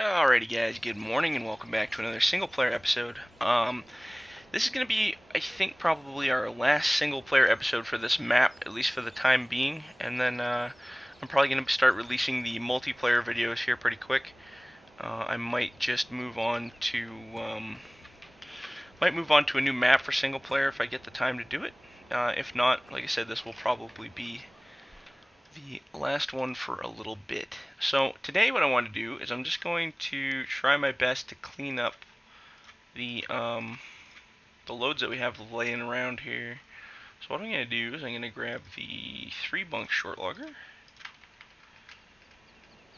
Alrighty guys, good morning and welcome back to another single player episode. This is going to be, I think, probably our last single player episode for this map, at least for the time being, and then I'm probably going to start releasing the multiplayer videos here pretty quick. I might just move on to a new map for single player if I get the time to do it. If not, like I said, this will probably be the last one for a little bit. So today what I want to do is I'm just going to try my best to clean up the loads that we have laying around here. So what I'm going to do is I'm going to grab the 3-bunk short logger,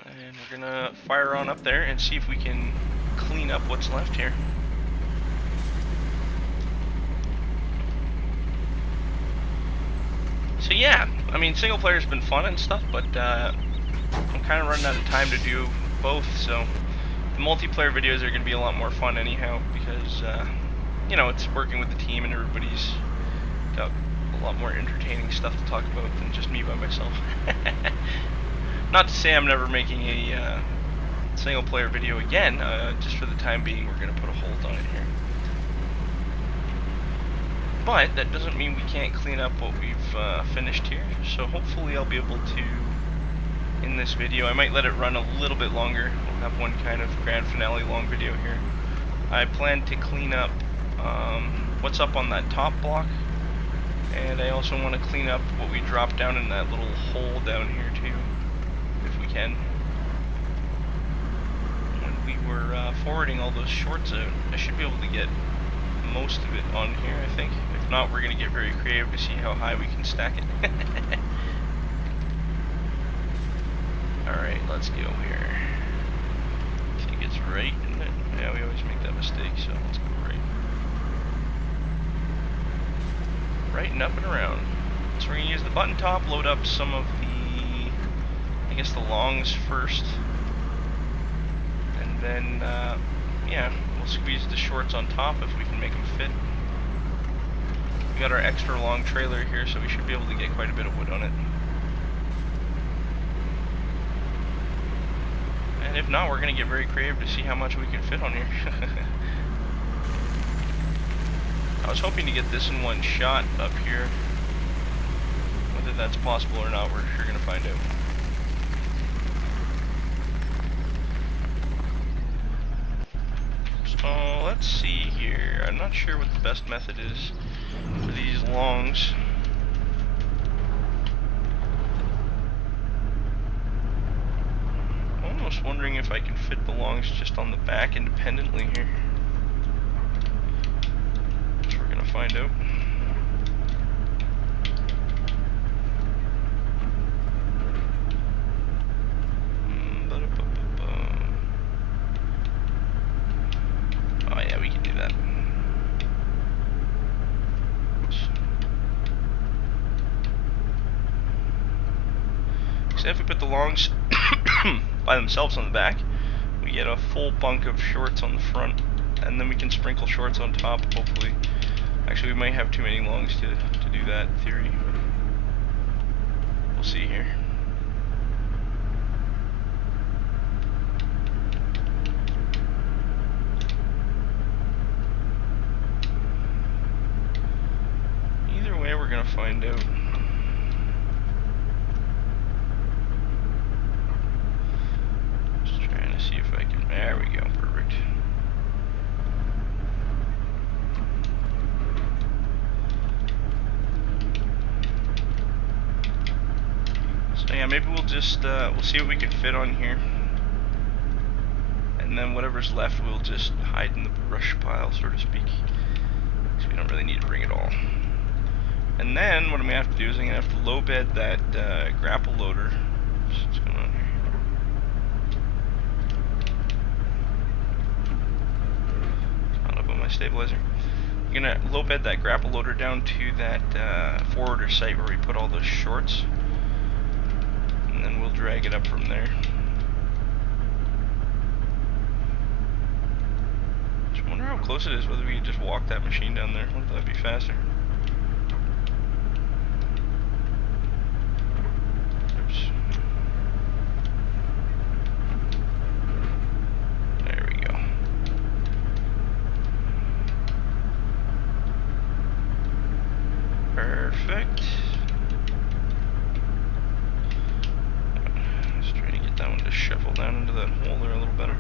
and we're going to fire on up there and see if we can clean up what's left here. So yeah, I mean, single player's been fun and stuff, but I'm kind of running out of time to do both, so the multiplayer videos are going to be a lot more fun anyhow, because you know, it's working with the team and everybody's got a lot more entertaining stuff to talk about than just me by myself. Not to say I'm never making a single player video again, just for the time being we're going to put a hold on it here. But that doesn't mean we can't clean up what we've finished here, so hopefully I'll be able to, in this video, I might let it run a little bit longer. We'll have one kind of grand finale long video here. I plan to clean up what's up on that top block, and I also want to clean up what we dropped down in that little hole down here too, if we can. When we were forwarding all those shorts out, I should be able to get most of it on here, I think. If not, we're going to get very creative to see how high we can stack it. Alright, let's go here. I think it's right, isn't it? Yeah, we always make that mistake, so let's go right. Right and up and around. So we're going to use the button top, load up some of the, I guess, the longs first. And then, yeah, we'll squeeze the shorts on top if we can make them fit. We got our extra long trailer here, so we should be able to get quite a bit of wood on it. And if not, we're going to get very creative to see how much we can fit on here. I was hoping to get this in one shot up here. Whether that's possible or not, we're sure going to find out. So let's see here. I'm not sure what the best method is for these longs. I'm almost wondering if I can fit the longs just on the back independently here. Which we're gonna find out. Oh yeah, we can do that. So if we put the longs by themselves on the back, we get a full bunk of shorts on the front, and then we can sprinkle shorts on top, hopefully. Actually, we might have too many longs to do that in theory, but we'll see here. Either way, we're gonna find out. See if I can, there we go, perfect. So yeah, maybe we'll just, we'll see what we can fit on here. And then whatever's left we'll just hide in the brush pile, so to speak. Because we don't really need to bring it all. And then what I'm going to have to do is I'm going to have to low bed that grapple loader. What's going on here? Stabilizer. I'm gonna low bed that grapple loader down to that forwarder site where we put all those shorts, and then we'll drag it up from there. Just wonder how close it is, whether we could just walk that machine down there. Wouldn't that be faster? Oops. Perfect. Let's try to get that one to shuffle down into that hole there a little better.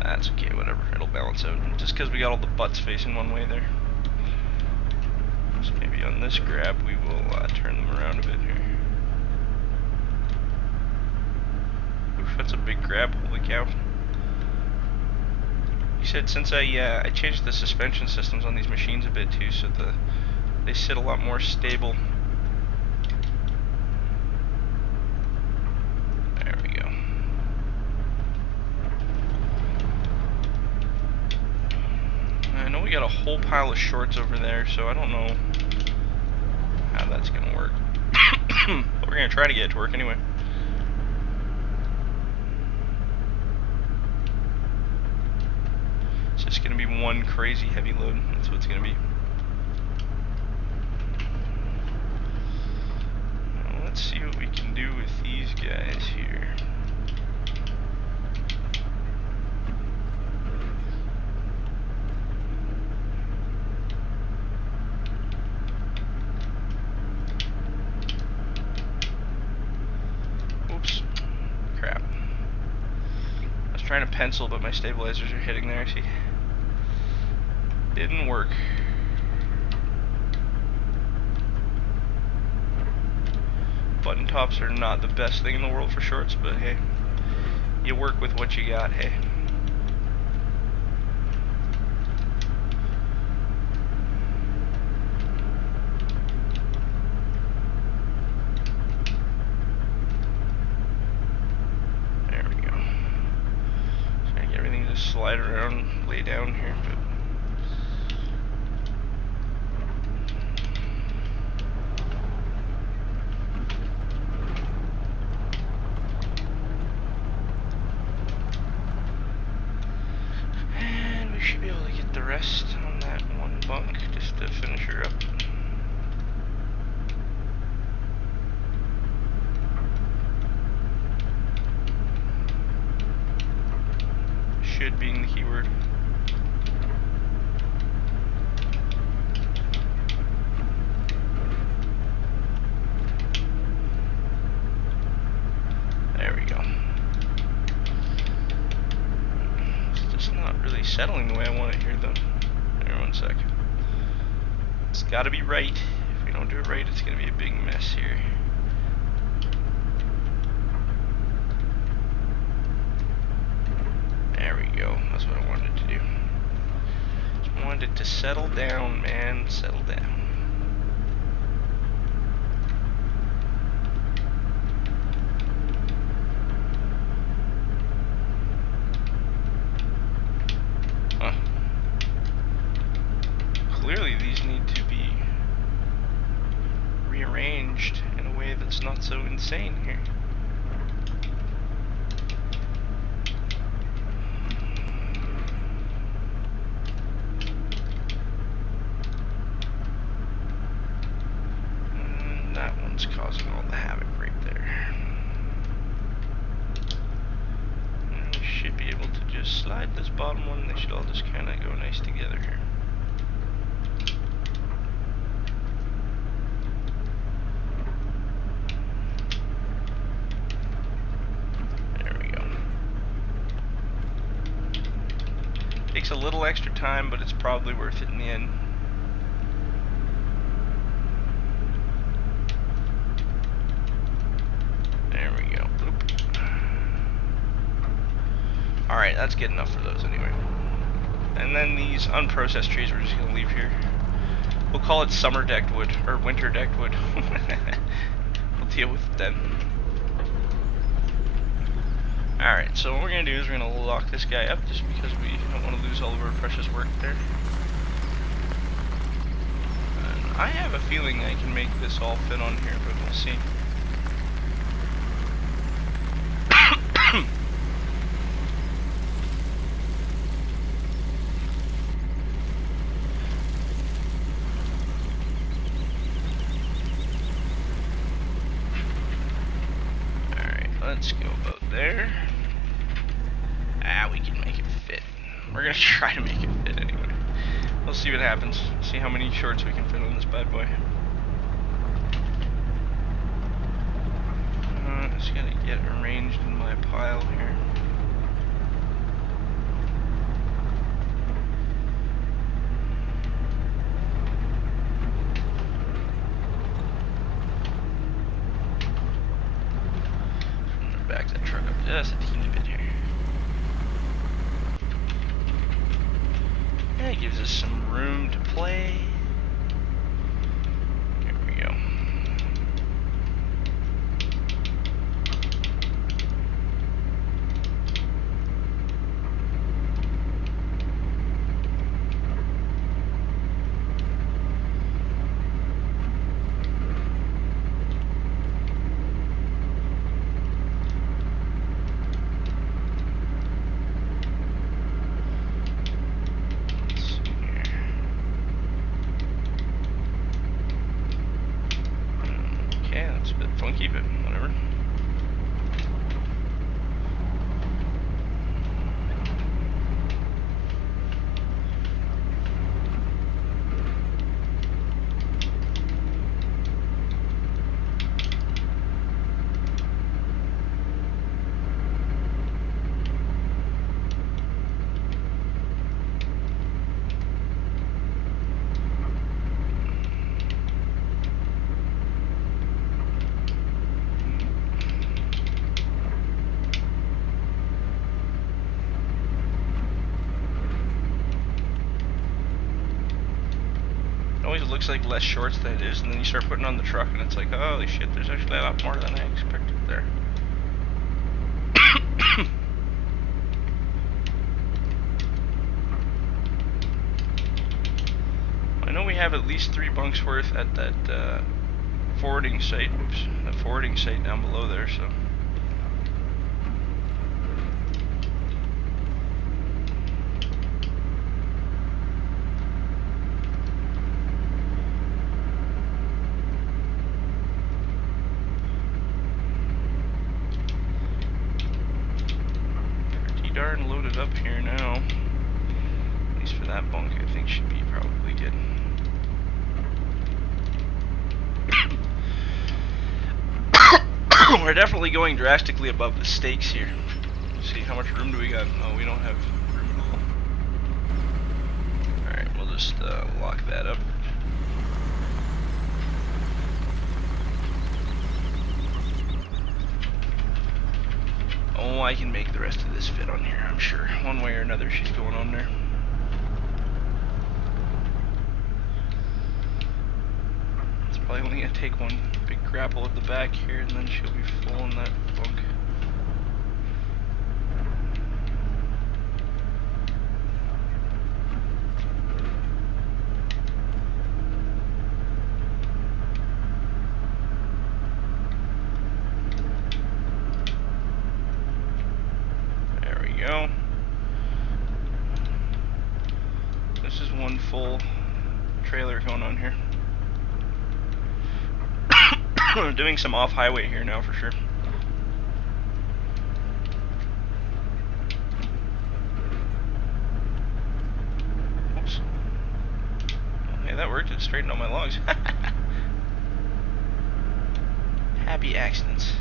That's okay, whatever. It'll balance out. Just because we got all the butts facing one way there. So maybe on this grab we will turn them around a bit here. Oof, that's a big grab. Holy cow. He said since I changed the suspension systems on these machines a bit too, so they sit a lot more stable. There we go. I know we got a whole pile of shorts over there, so I don't know how that's gonna work. But we're gonna try to get it to work anyway. It's just gonna be one crazy heavy load. That's what it's gonna be. Well, let's see what we can do with these guys here. Oops. Crap. I was trying to pencil, but my stabilizers are hitting there, see? Didn't work. Button tops are not the best thing in the world for shorts, but hey, you work with what you got, hey. There we go. Trying to get everything to slide around, lay down here, but should be able to get the rest on that one bunk just to finish her up. Should being the keyword. There we go. Not really settling the way I want it here though. Here, one sec. It's gotta be right. If we don't do it right, it's gonna be a big mess here. There we go. That's what I wanted to do. Just wanted it to settle down, man. Settle down. Clearly these need to be rearranged in a way that's not so insane here. And that one's causing all the havoc right there. And we should be able to just slide this bottom one. They should all just kind of go nice together here. Takes a little extra time, but it's probably worth it in the end. There we go. Alright, that's good enough for those anyway. And then these unprocessed trees we're just going to leave here. We'll call it summer decked wood, or winter decked wood. We'll deal with it then. Alright, so what we're going to do is we're going to lock this guy up just because we don't want to lose all of our precious work there. And I have a feeling I can make this all fit on here, but we'll see. Alright, let's go about there. Ah, we can make it fit. We're gonna try to make it fit anyway. We'll see what happens. See how many shorts we can fit on this bad boy. Just gotta get arranged in my pile here. I'm gonna back that truck up just a teeny bit here. Yeah, it gives us some room to play. There we go. Funky, but whatever. Always looks like less shorts than it is, and then you start putting on the truck and it's like, holy shit, there's actually a lot more than I expected there. I know we have at least 3 bunks worth at that forwarding site. Oops, the forwarding site down below there, so. Darn loaded up here now. At least for that bunk, I think should be probably good. We're definitely going drastically above the stakes here. Let's see, how much room do we got? Oh, we don't have room at all. Alright, we'll just lock that up. Oh, I can make the rest of this fit on here, I'm sure. One way or another, she's going on there. It's probably only going to take one big grapple at the back here, and then she'll be full in that bunk. Go. This is one full trailer going on here. I'm doing some off-highway here now for sure. Oops. Hey, that worked. It straightened out my logs. Happy accidents.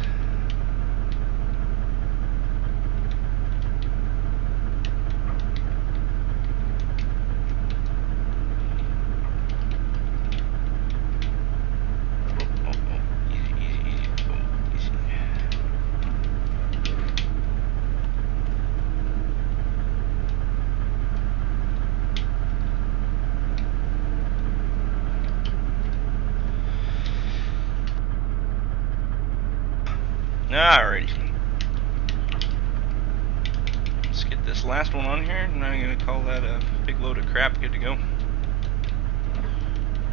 Alrighty. Let's get this last one on here, and I'm going to call that a big load of crap good to go.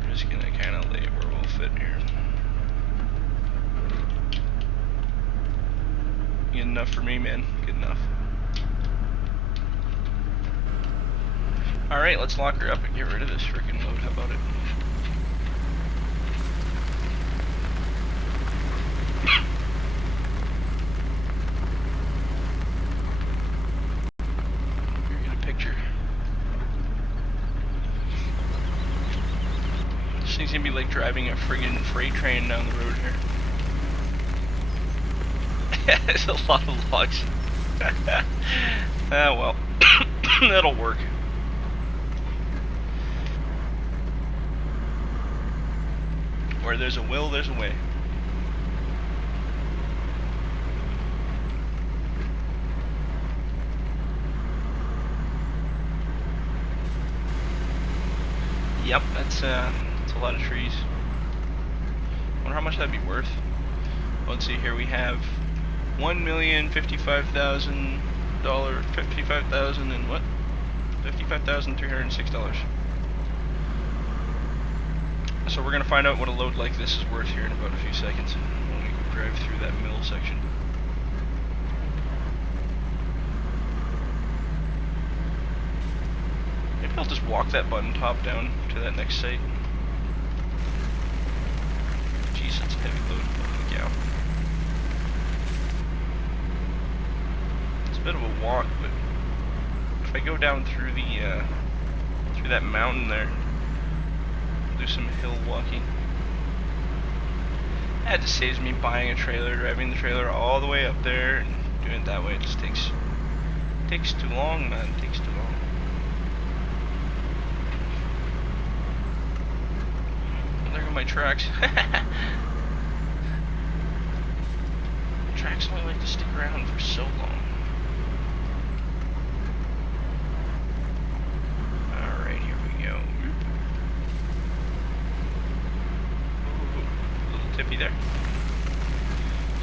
We're just going to kind of lay it where we'll fit here. Good enough for me, man. Good enough. Alright, let's lock her up and get rid of this freaking load. How about it? be like driving a friggin' freight train down the road here. There's a lot of logs. Ah, well. That'll work. Where there's a will, there's a way. Yep, that's a lot of trees. Wonder how much that'd be worth. Let's see here. We have $1,055,000, $55,000 and what? $55,306. So we're gonna find out what a load like this is worth here in about a few seconds when we drive through that middle section. Maybe I'll just walk that button top down to that next site. Jeez, that's a heavy load. Holy cow. It's a bit of a walk, but if I go down through the through that mountain there, do some hill walking. That just saves me buying a trailer, driving the trailer all the way up there, and doing it that way. It just takes too long, man. It takes too long. There go my tracks. Tracks only like to stick around for so long. Alright, here we go. Ooh, a little tippy there.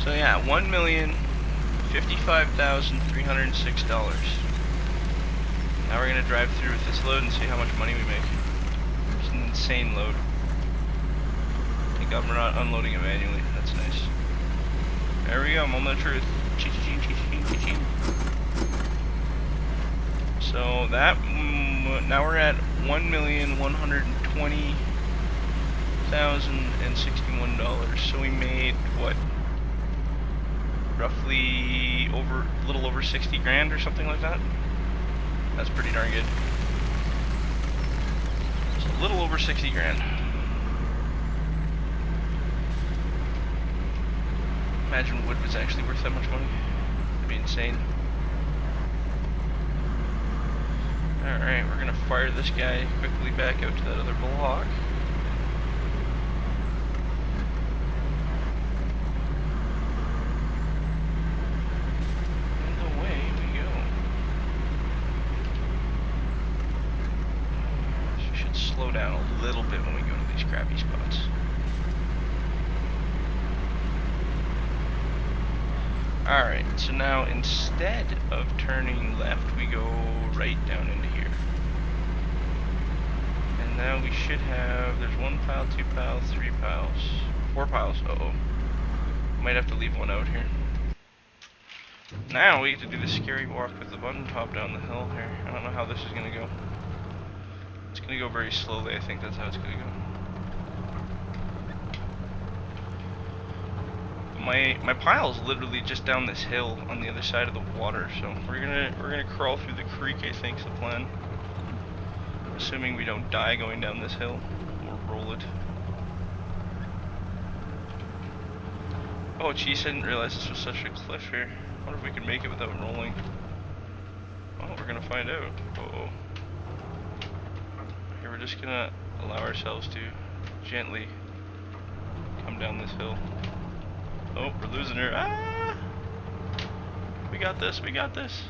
So yeah, $1,055,306. Now we're gonna drive through with this load and see how much money we make. It's an insane load. Thank God we're not unloading it manually. That's nice. There we go, moment of truth. Ching. So that, now we're at $1,120,061. So we made what? Roughly a little over 60 grand or something like that. That's pretty darn good. So a little over 60 grand. Imagine wood was actually worth that much money. It'd be insane. Alright, we're gonna fire this guy quickly back out to that other block. And away we go. So we should slow down a little bit when we go to these crappy spots. Alright, so now instead of turning left, we go right down into here. And now we should have, there's 1 pile, 2 piles, 3 piles, 4 piles. Uh-oh. Might have to leave one out here. Now we get to do the scary walk with the button top down the hill here. I don't know how this is going to go. It's going to go very slowly, I think that's how it's going to go. My pile is literally just down this hill on the other side of the water, so we're gonna crawl through the creek, I think's the plan. Assuming we don't die going down this hill, or roll it. Oh jeez, I didn't realize this was such a cliff here. I wonder if we can make it without rolling. Oh, we're gonna find out. Uh-oh. Here, we're just gonna allow ourselves to gently come down this hill. Oh, we're losing her. Ah! We got this, we got this.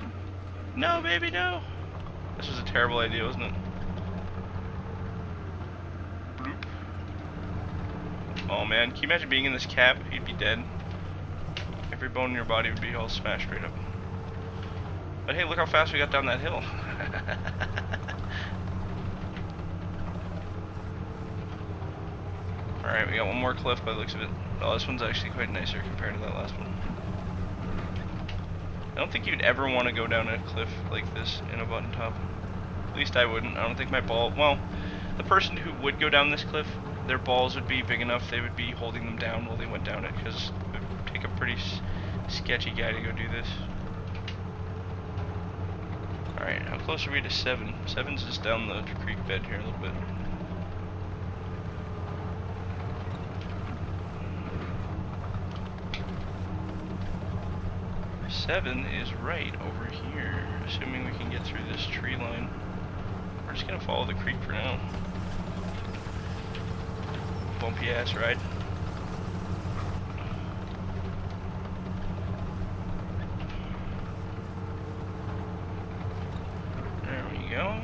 No, baby, no. This was a terrible idea, wasn't it? Bloop. Oh man, can you imagine being in this cab? You'd be dead. Every bone in your body would be all smashed right up. But hey, look how fast we got down that hill. Alright, we got one more cliff by the looks of it. Oh, this one's actually quite nicer compared to that last one. I don't think you'd ever want to go down a cliff like this in a button top. At least I wouldn't. I don't think my ball... Well, the person who would go down this cliff, their balls would be big enough they would be holding them down while they went down it, because it would take a pretty sketchy guy to go do this. Alright, how close are we to 7? 7's just down the creek bed here a little bit. 7 is right over here, assuming we can get through this tree line. We're just gonna follow the creek for now. Bumpy ass ride. There we go.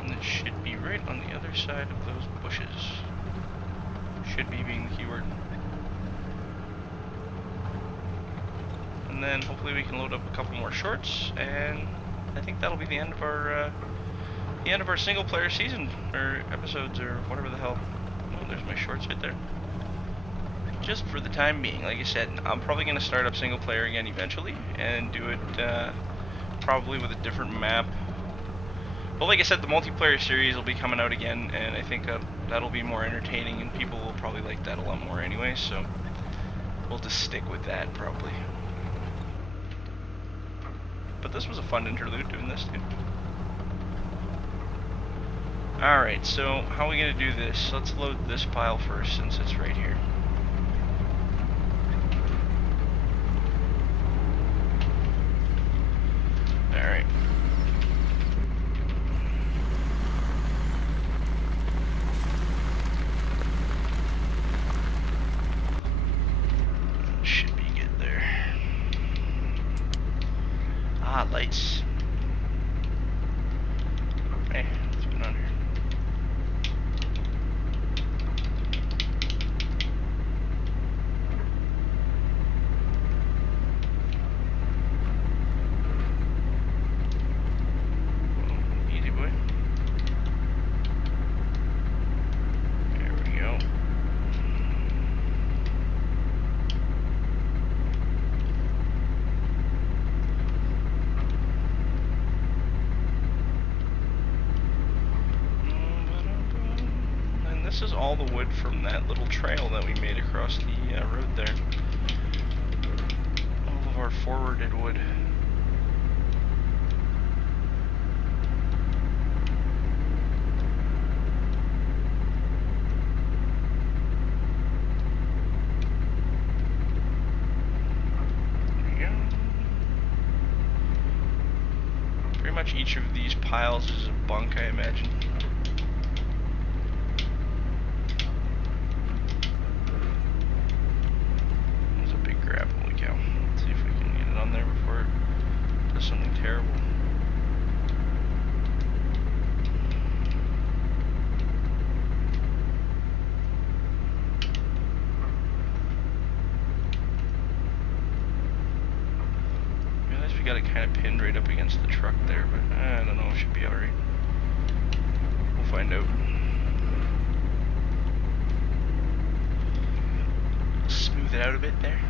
And it should be right on the other side of those bushes. Should be being the keyword. And then hopefully we can load up a couple more shorts, and I think that'll be the end of our single player season, or episodes, or whatever the hell. Oh, there's my shorts right there. Just for the time being, like I said, I'm probably going to start up single player again eventually, and do it probably with a different map. But like I said, the multiplayer series will be coming out again, and I think that'll be more entertaining, and people will probably like that a lot more anyway, so we'll just stick with that probably. But this was a fun interlude doing this too. Alright, so how are we going to do this? Let's load this pile first since it's right here. Alright. Should be good there. Ah, lights. Hey, what's going on here? Easy boy. There we go. This is all the wood from that little trail that we made across the road there. All of our forwarded wood. There we go. Pretty much each of these piles is a bunk, I imagine. Something terrible. I realize we got it kind of pinned right up against the truck there, but I don't know, it should be alright. We'll find out. Smooth it out a bit there.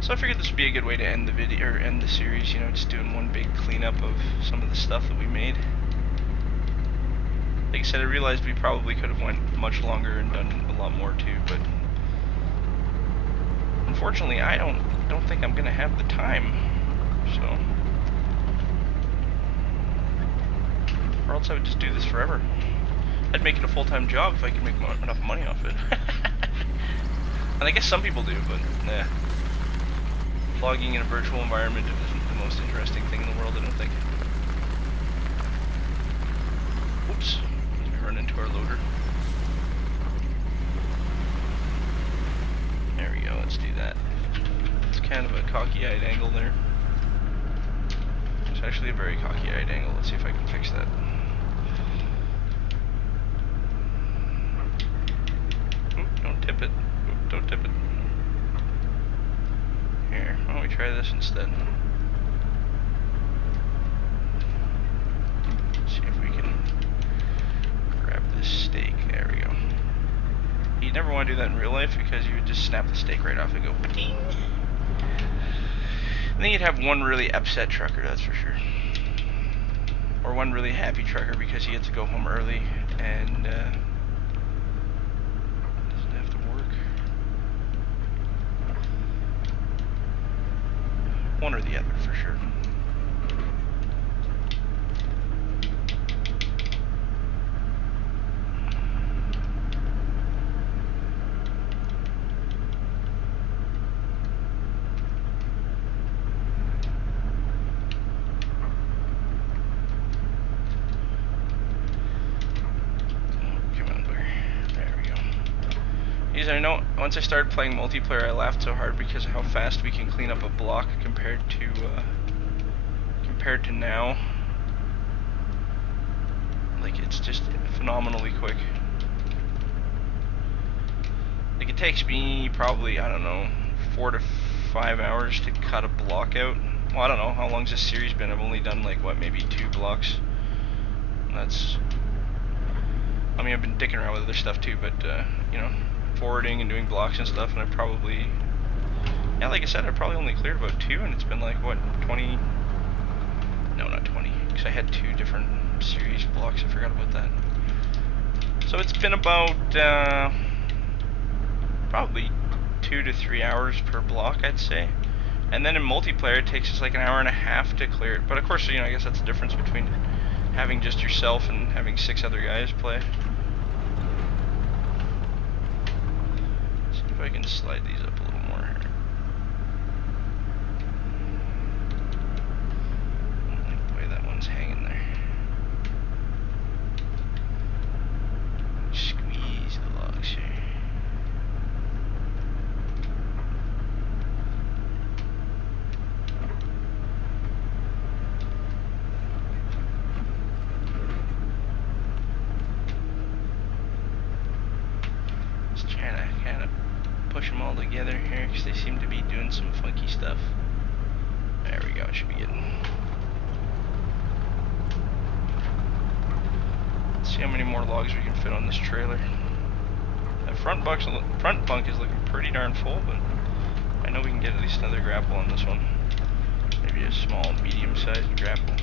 So I figured this would be a good way to end the video, or end the series, you know, just doing one big cleanup of some of the stuff that we made. Like I said, I realized we probably could have went much longer and done a lot more too, but unfortunately I don't think I'm gonna have the time. So, or else I would just do this forever. I'd make it a full-time job if I could make enough money off it. And I guess some people do, but nah. Logging in a virtual environment isn't the most interesting thing in the world, I don't think. Whoops, we run into our loader. There we go, let's do that. It's kind of a cocky-eyed angle there. It's actually a very cocky-eyed angle. Let's see if I can fix that. Oop, don't tip it. Oop, don't tip it. Here, why don't we try this instead? Let's see if we can grab this stake. There we go. You'd never want to do that in real life because you would just snap the stake right off and go ba-ding. I think you'd have one really upset trucker, that's for sure. Or one really happy trucker because he had to go home early and doesn't have to work. One or the other, for sure. I know once I started playing multiplayer, I laughed so hard because of how fast we can clean up a block compared to now. Like, it's just phenomenally quick. Like, it takes me probably, I don't know, 4 to 5 hours to cut a block out. Well, I don't know, how long's this series been? I've only done like, what, maybe 2 blocks. That's, I mean, I've been dicking around with other stuff too, but you know, forwarding and doing blocks and stuff, and I probably, yeah, like I said, I probably only cleared about 2, and it's been like, what, 20, no, not 20, because I had 2 different series blocks, I forgot about that. So it's been about, probably 2 to 3 hours per block, I'd say. And then in multiplayer, it takes us like an hour and a half to clear it. But of course, you know, I guess that's the difference between having just yourself and having 6 other guys play. See if I can slide these up a little more here. I don't like the way that one's hanging there. Squeeze the logs here. Push them all together here because they seem to be doing some funky stuff. There we go, it should be good. Let's see how many more logs we can fit on this trailer. That front bunk is looking pretty darn full, but I know we can get at least another grapple on this one. Maybe a small, medium-sized grapple.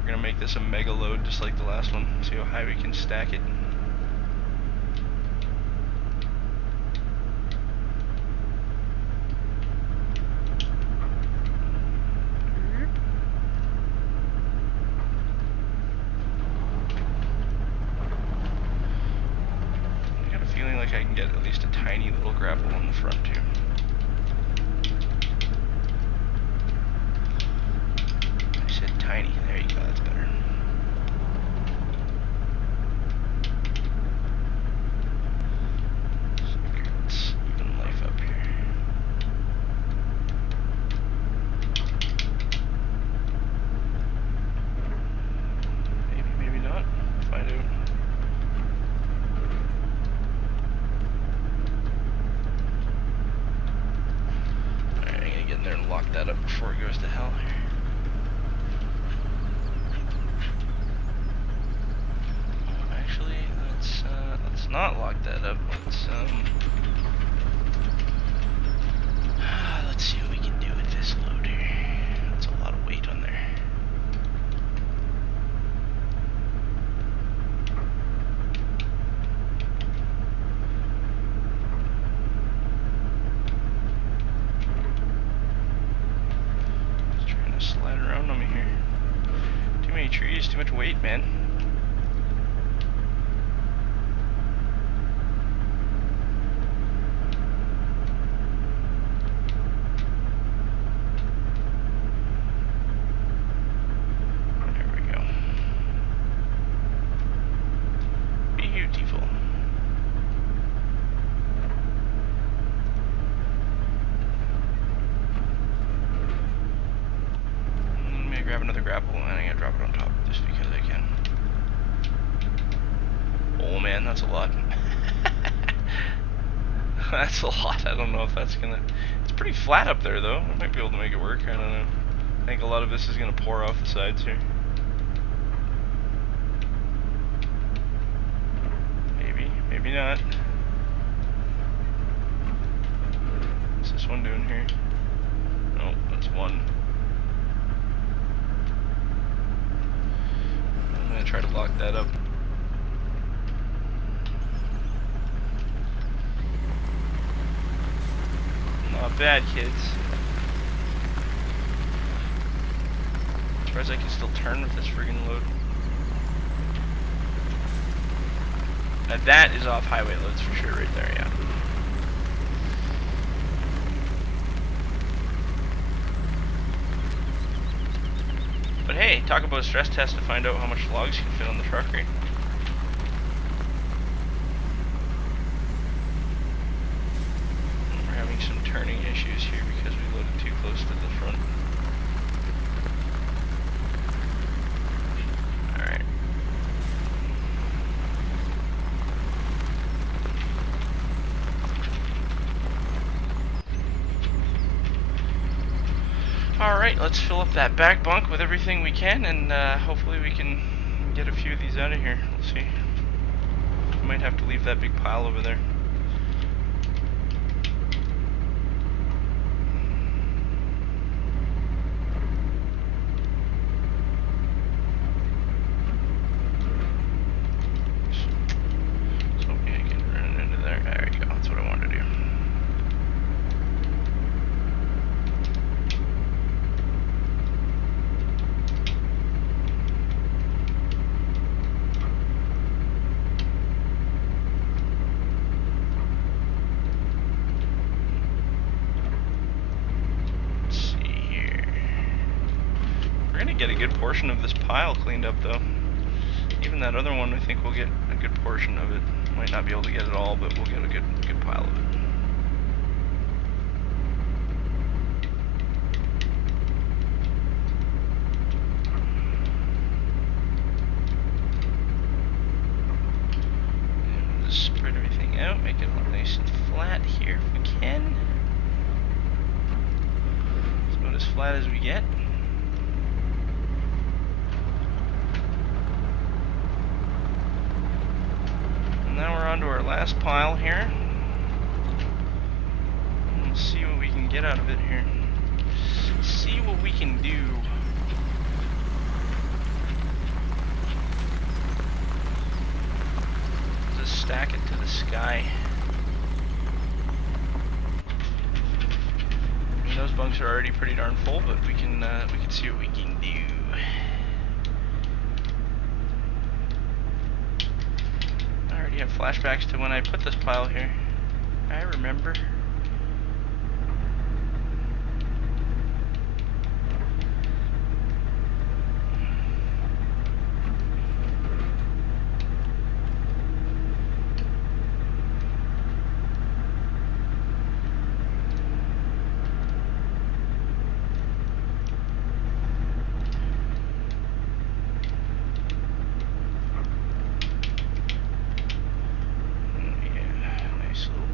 We're gonna make this a mega load just like the last one, see how high we can stack it. I can get at least a tiny little grapple on the front too. I said tiny, there you go, that's better. Let's even life up here. Maybe, maybe not. Find out. There and lock that up before it goes to hell here. Actually, let's not lock that up. Let's see what we can do with this load here. That's a lot of weight on there. Slide around on me here. Too many trees, too much weight, man. There we go. Beautiful. Grab another grapple and I'm gonna drop it on top just because I can. Oh man, that's a lot. That's a lot. I don't know if that's gonna. It's pretty flat up there though. I might be able to make it work. I don't know. I think a lot of this is gonna pour off the sides here. Maybe, maybe not. What's this one? one doing here? Oh, that's one. I'm gonna try to block that up. Not bad, kids. Surprised I can still turn with this friggin' load. Now that is off highway loads for sure right there, yeah. But hey, talk about a stress test to find out how much logs you can fit on the truck, right? We're having some turning issues here because we loaded too close to the front. Alright. Alright, let's fill up that back bunk with everything we can, and hopefully we can get a few of these out of here. We'll see. We might have to leave that big pile over there. So yeah, I can run it into there. There you go, that's what I wanted to do. Get a good portion of this pile cleaned up though. Even that other one, I think we'll get a good portion of it. Might not be able to get it all, but we'll get a good pile of it. And we'll just spread everything out, make it look nice and flat here if we can. It's about as flat as we get. Now we're on to our last pile here. We'll see what we can get out of it here. See what we can do. Just stack it to the sky. I mean, those bunks are already pretty darn full, but we can see what we can do. You have flashbacks to when I put this pile here. I remember.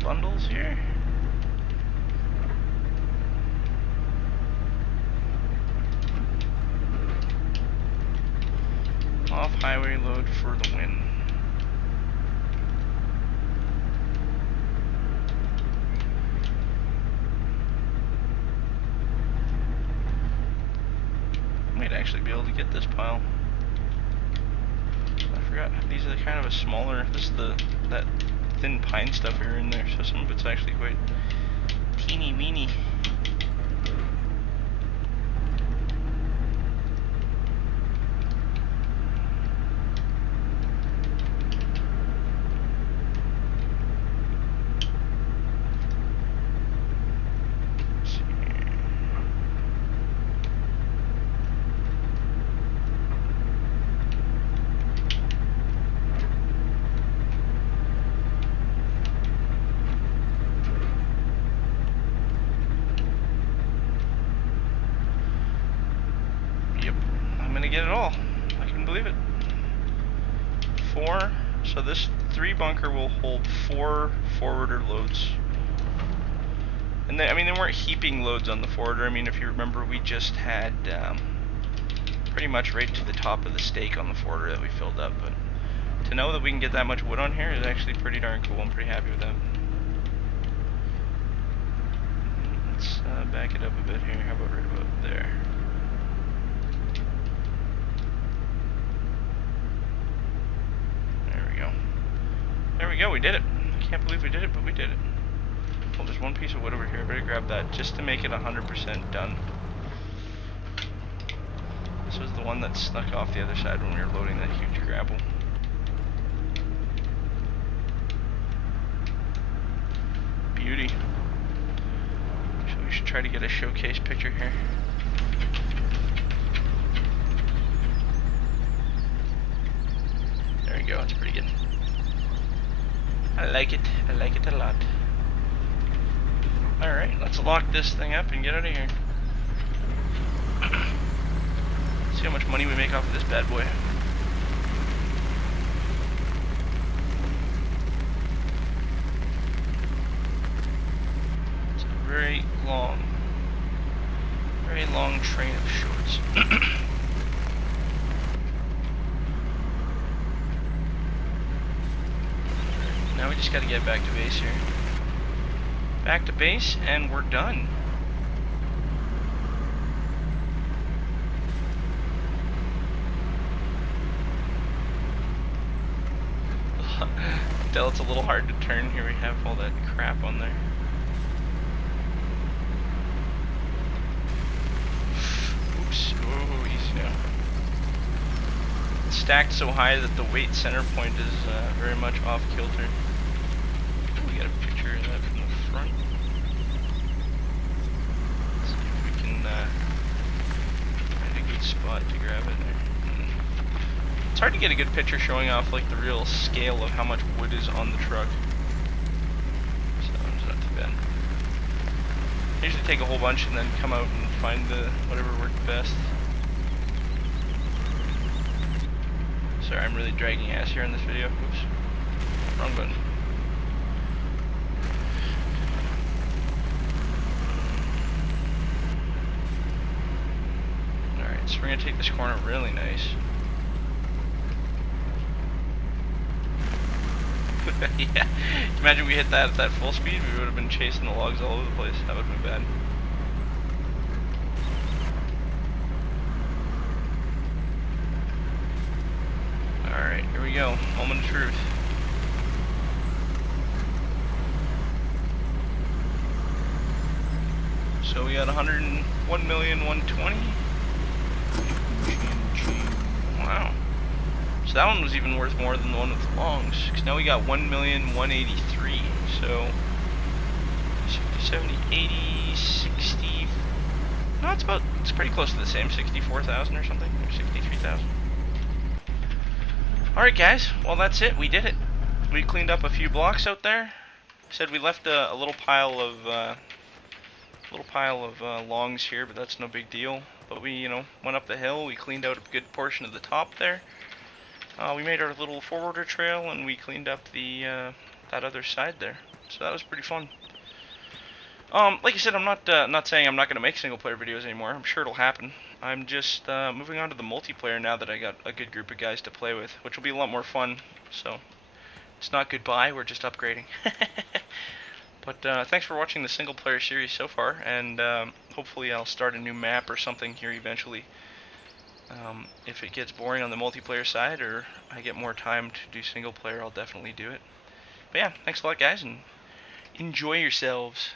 Bundles here. Off highway load for the win. Might actually be able to get this pile. I forgot these are kind of a smaller. This is that thin pine stuff here in there, so some of it's actually quite teeny weeny. Get it all. I can believe it. 4. So this 3 bunker will hold 4 forwarder loads. And I mean, there weren't heaping loads on the forwarder. I mean, if you remember, we just had pretty much right to the top of the stake on the forwarder that we filled up. But to know that we can get that much wood on here is actually pretty darn cool. I'm pretty happy with that. back it up a bit here. How about right about there? There we go. There we go, we did it. I can't believe we did it, but we did it. Well, there's one piece of wood over here. I better grab that just to make it 100% done. This was the one that snuck off the other side when we were loading that huge gravel. Beauty. So we should try to get a showcase picture here. There we go, it's pretty good. I like it a lot. Alright, let's lock this thing up and get out of here. See how much money we make off of this bad boy. It's a very long train of shorts. Now we just gotta get back to base here. Back to base, and we're done. Tell it's a little hard to turn here. We have all that crap on there. Oops. Oh, easy now. It's stacked so high that the weight center point is very much off kilter. We got a picture of that from the front. Let's see if we can find a good spot to grab it there. It's hard to get a good picture showing off like the real scale of how much wood is on the truck. So it's not too bad. I usually take a whole bunch and then come out and find the whatever worked best. Sorry, I'm really dragging ass here in this video. Oops. Wrong button. Alright, so we're going to take this corner really nice. Yeah, imagine we hit that at that full speed, we would have been chasing the logs all over the place. That would have been bad. Alright, here we go. Moment of truth. So we got 101,120,000. Wow. So that one was even worth more than the one with the longs, because now we got 1,183,000. So 60, 70, 80, 60. No, it's pretty close to the same, 64,000 or something, or 63,000. Alright guys, well that's it, we did it. We cleaned up a few blocks out there. Said we left a little pile of longs here, but that's no big deal. But we, went up the hill, we cleaned out a good portion of the top there. We made our little forwarder trail, and we cleaned up the that other side there. So that was pretty fun. Like I said, I'm not saying I'm not going to make single player videos anymore. I'm sure it'll happen. I'm just moving on to the multiplayer now that I got a good group of guys to play with, which will be a lot more fun. So it's not goodbye, we're just upgrading. But thanks for watching the single player series so far, and hopefully I'll start a new map or something here eventually. If it gets boring on the multiplayer side, or I get more time to do single player, I'll definitely do it. But yeah, thanks a lot guys, and enjoy yourselves.